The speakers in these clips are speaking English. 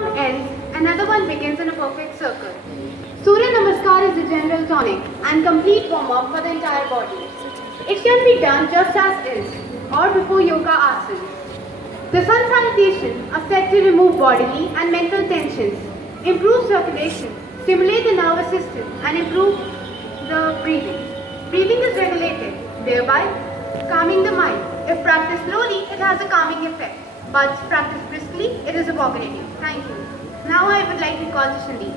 round ends, another one begins in a perfect circle. Surya Namaskar is the general tonic and complete warm-up for the entire body. It can be done just as is or before yoga asanas. The sun salutation are said to remove bodily and mental tensions, improve circulation, stimulate the nervous system and improve the breathing. Breathing is regulated, thereby calming the mind. If practiced slowly, it has a calming effect, but practiced briskly, it is evocative. Thank you. Now I would like to call to Sandeep.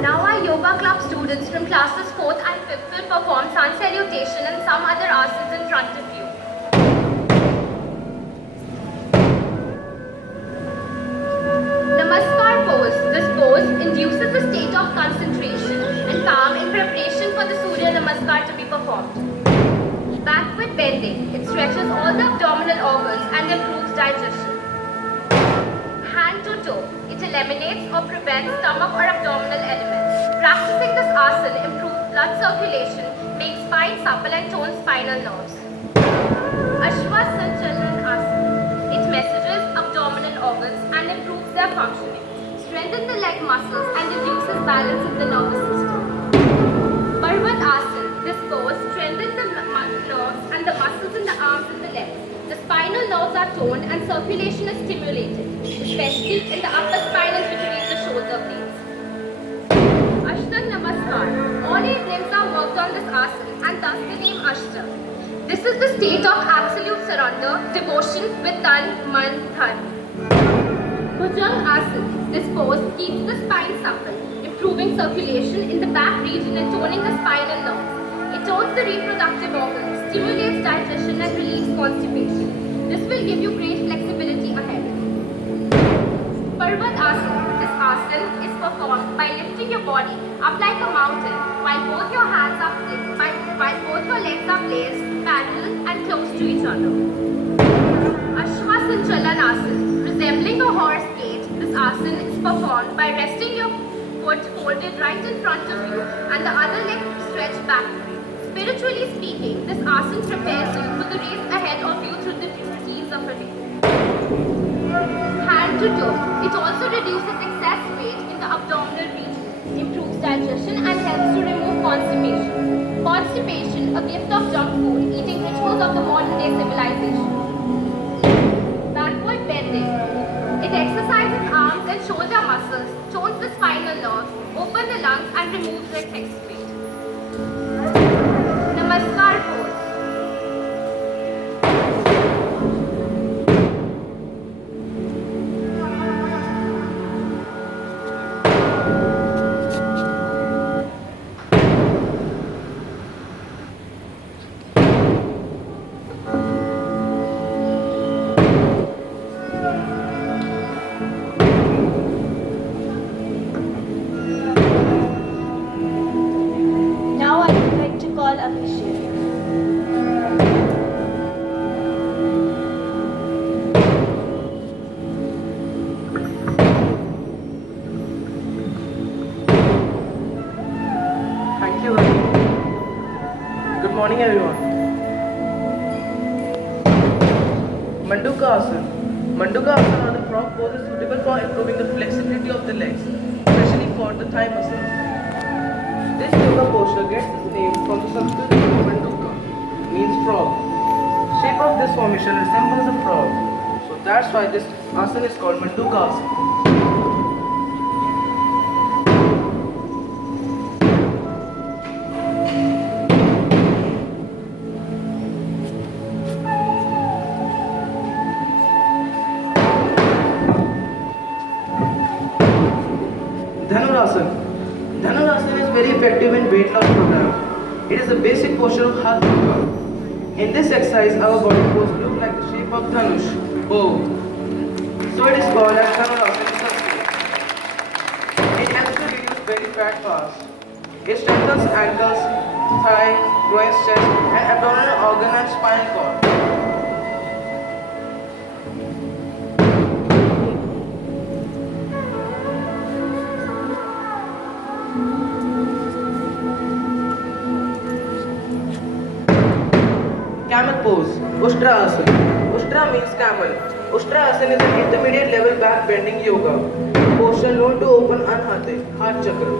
Now our yoga club students from classes 4th and 5th will perform sun salutation and some other asanas in front of you. Namaskar pose. This pose induces a state of concentration and calm in preparation for the Surya Namaskar to be performed. Backward bending. It stretches all the abdominal organs and improves digestion. Hand to toe. It eliminates or prevents stomach or abdominal elements. Practicing this asana improves blood circulation, makes spine supple and tones spinal nerves. Ashwasanchalan asana. It messages abdominal organs and improves their functioning. Strengthens the leg muscles and reduces balance in the nervous system. Parvat asana. This pose strengthens the nerves and the muscles in the arms and the legs. The spinal nerves are toned and circulation is stimulated, especially in the upper spine and between the shoulder blades. Ashtang Namaskar. All 8 limbs are worked on this asana and thus the name Ashtang. This is the state of absolute surrender, devotion with tan, man, dhan. Bhujang Asana. This pose keeps the spine supple, improving circulation in the back region and toning the spinal nerves. It tones the reproductive organs, stimulates digestion and relieves constipation. This will give you great flexibility ahead. Parvat Asana. This asana is performed by lifting your body up like a mountain while both your hands are while both your legs are placed parallel and close to each other. Ashwasanchalan Asana. Resembling a horse gait, this asana is performed by resting your foot folded right in front of you and the other leg stretched backward. Spiritually speaking, this asana prepares you for the race ahead of you through the routines of a day. Hand to toe. It also reduces excess weight in the abdominal region, improves digestion and helps to remove constipation. Constipation, a gift of junk food, eating rituals of the modern day civilization. Backward bending. It exercises arms and shoulder muscles, tones the spinal nerves, opens the lungs and removes the excess weight. Namaskar pose. Now I would like to call Abhishek. Thank you. Good morning, everyone. Manduka Asana. Manduka Asana or the frog pose is suitable for improving the flexibility of the legs, especially for the thigh muscles. This yoga posture gets its name from the Sanskrit Manduka, means frog. Shape of this formation resembles a frog, so that's why this asana is called Manduka Asana. Dhanurasana. Dhanurasana is very effective in weight loss program. It is a basic posture of Hatha Yoga. In this exercise, our body pose look like the shape of Dhanush, bow. So it is called as Dhanurasana in Sanskrit. It helps to reduce belly fat fast. It strengthens ankles, thigh, groins, chest, and abdominal organ and spinal cord. Mammoth pose, Ushtra Asana. Ushtra means camel. Ushtra Asana is an intermediate level back bending yoga posture known to open Anahate, heart chakra.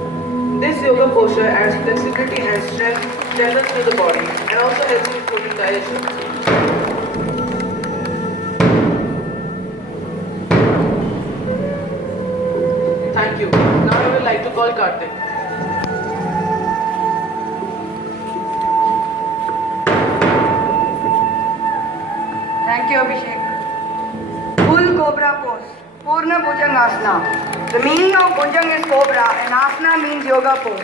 This yoga posture adds flexibility and strengthens to the body and also helps in food digestion. Thank you. Now I would like to call Karthik. Thank you, Abhishek. Full Cobra pose, Purna Bhujangasana. The meaning of Bhujang is cobra and Asana means yoga pose.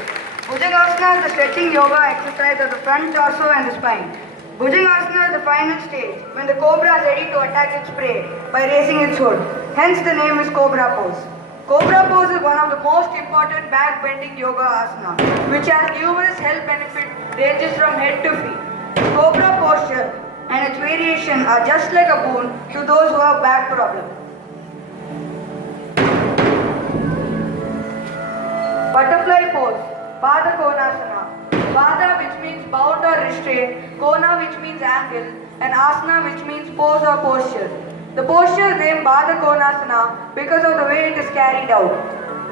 Bhujangasana is the stretching yoga exercise of the front torso and the spine. Bhujangasana is the final stage when the cobra is ready to attack its prey by raising its hood. Hence the name is Cobra pose. Cobra pose is one of the most important back bending yoga asana, which has numerous health benefits ranges from head to feet. Cobra posture and its variation are just like a boon to those who have back problems. Butterfly pose, Pada Konasana. Pada which means bound or restrained, Kona which means angle, and Asana which means pose or posture. The posture is named Pada Konasana because of the way it is carried out.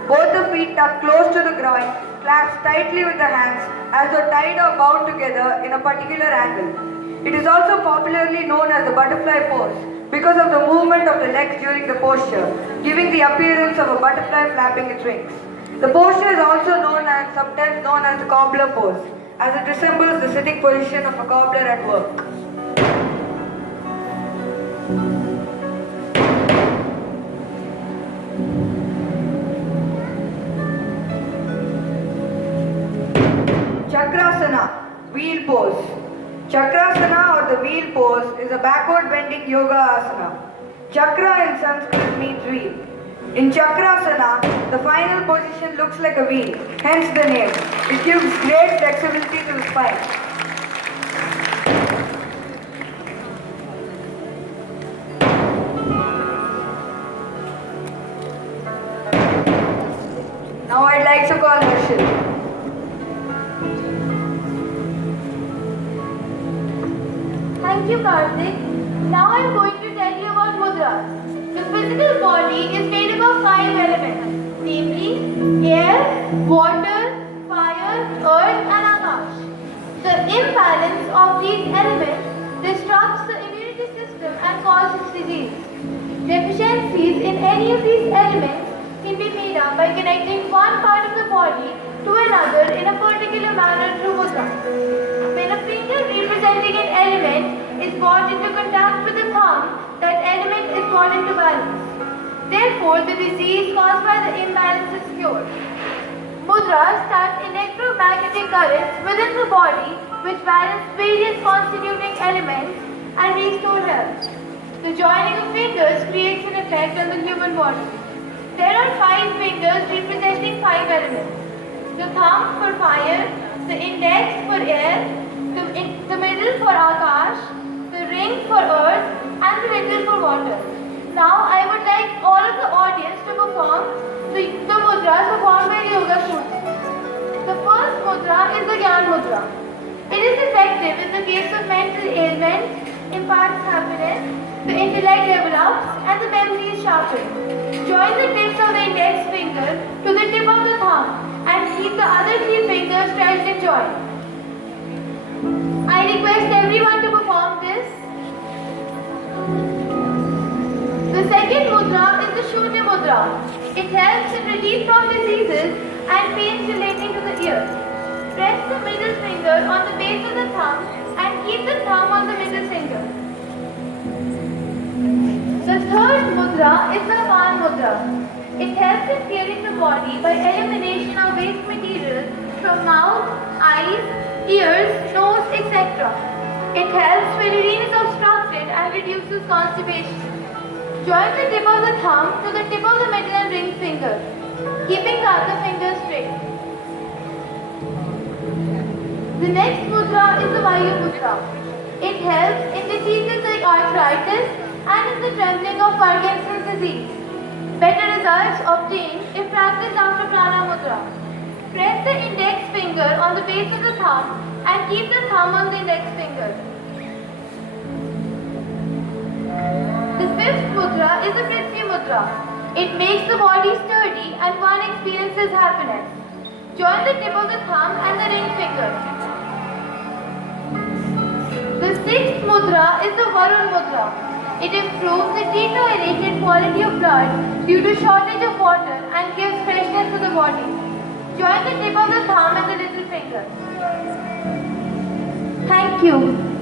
Both the feet tucked close to the groin, clasped tightly with the hands as though tied or bound together in a particular angle. It is also popularly known as the butterfly pose because of the movement of the legs during the posture, giving the appearance of a butterfly flapping its wings. The posture is also sometimes known as the cobbler pose, as it resembles the sitting position of a cobbler at work. Chakrasana, wheel pose. Chakrasana or the wheel pose is a backward bending yoga asana. Chakra in Sanskrit means wheel. In Chakrasana, the final position looks like a wheel, hence the name. It gives great flexibility to the spine. Now I'd like to call Harshil. Thank you, Karthik. Now I'm going to tell you about mudras. The physical body is made up of 5 elements, namely air, water, fire, earth and akash. The imbalance of these elements disrupts the immunity system and causes disease. Deficiencies in any of these elements can be made up by connecting one part of the body to another in a particular manner through mudra. When a finger representing an element is brought into contact with the thumb, that element is brought into balance. Therefore, the disease caused by the imbalance is cured. Mudras start electromagnetic currents within the body which balance various constituting elements and restore health. The joining of fingers creates an effect on the human body. There are 5 fingers representing 5 elements. The thumb for fire, the index for air, the middle for akash, the ring for earth, and the little for water. Now I would like all of the audience to perform the mudras performed by the Yoga Sutras. The first mudra is the Gyan Mudra. It is effective in the case of mental ailments, imparts happiness, the intellect develops, and the memory is sharpened. Join the tips of the index finger to the tip of the thumb and keep the other 3 fingers stretched and joined. I request everyone to perform this. The second mudra is the Shunya Mudra. It helps in relief from diseases and pains relating to the ear. Press the middle finger on the base of the thumb and keep the thumb on the middle finger. The third mudra is the Pan Mudra. It helps in clearing the body by elimination of waste material from mouth, eyes, ears, nose, etc. It helps when urine is obstructed and reduces constipation. Join the tip of the thumb to the tip of the middle and ring finger, keeping the other finger straight. The next mudra is the Vayu Mudra. It helps in diseases like arthritis and in the trembling of Parkinson's disease. Better results obtained if practiced after Prana Mudra. Press the index finger on the base of the thumb and keep the thumb on the index finger. is the Prithvi Mudra. It makes the body sturdy and one experiences happiness. Join the tip of the thumb and the ring finger. The sixth mudra is the Varun Mudra. It improves the deteriorated quality of blood due to shortage of water and gives freshness to the body. Join the tip of the thumb and the little finger. Thank you.